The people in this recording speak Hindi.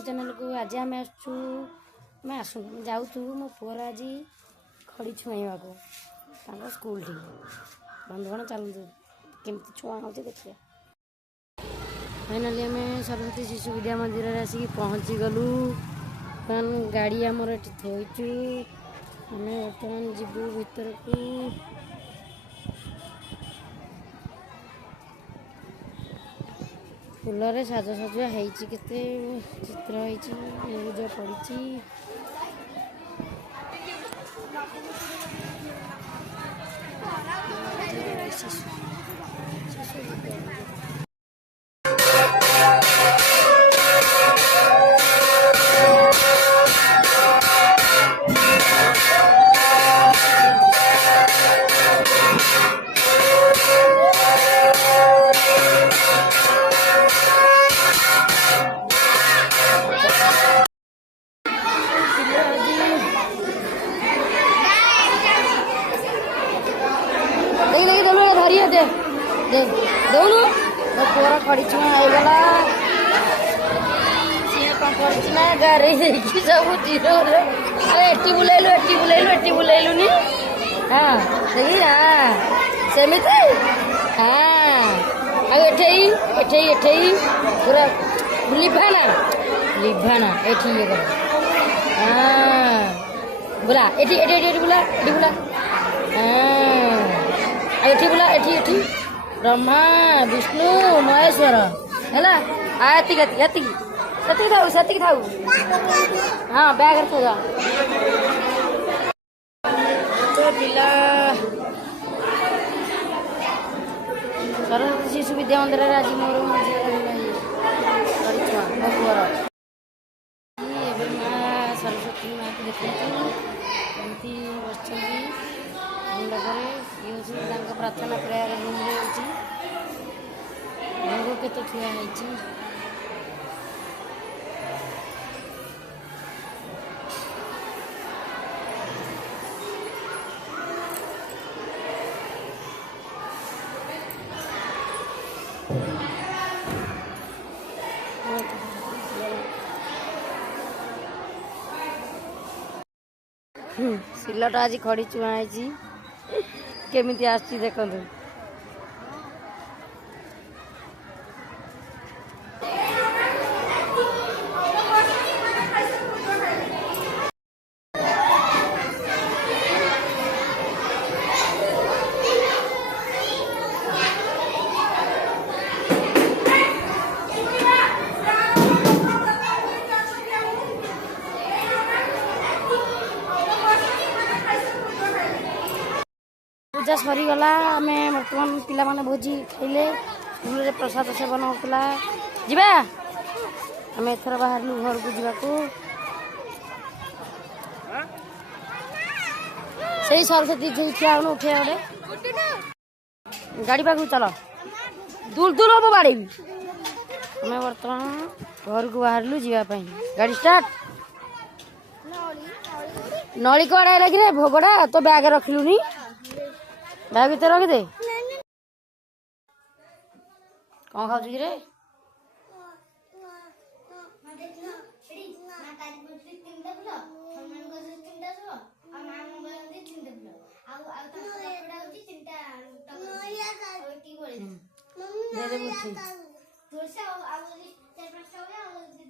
चैनल को आज आम आसुन जाऊँ मो पुअर आज खड़ी छुआ को स्कूल टी बंधुगण चलते केमती छुआ हो देखिए। फाइनाली आम सरस्वती शिशु विद्या मंदिर में आसिक पहुँची गलु। गाड़ी आमर ये थोचु आम बर्तमान जीवु भीतर को। फूल साजसजा होते चित्र होज पड़ी। दौनु मो पुअर खड़ी छुआ होगला सी कौन करना गारे सब जीरो एटी बुलेलु बुलेलुनि। हाँ देखी हाँ सेमती हाँ एठे पूरा लिभाना एठी ये कर हाँ बुला एठी बुला हाँ एठी बुला एठी ब्रह्मा विष्णु महेश्वर है सती था हाँ बैग रखा तो पिला सरस्वती शिशु विद्या मंदिर आज मोर पुअर माँ सरस्वती माँ को देखते कमी बस मंडपर ये प्रार्थना प्रेयर रूम भोग के तो ठुआ है। सिलट आज खड़ी चुआ केमिति आसी देखु। पूजा सरीगला आम बर्तमान पिला माने भोजी खाइले स्कूल रे प्रसाद सेवन होता जीवा आम एथर बाहर घर को जावाक से सरस्वती ठिया उठे गोटे गाड़ी पाक चल दूर दूर हम बाड़ी आम बर्तमान घर को बाहर जावाई गाड़ी स्टार्ट नली कड़ा लगे भोगड़ा तो बैग रखिलुनी बैग भीतर रख दे कौन खाऊ कि रे दे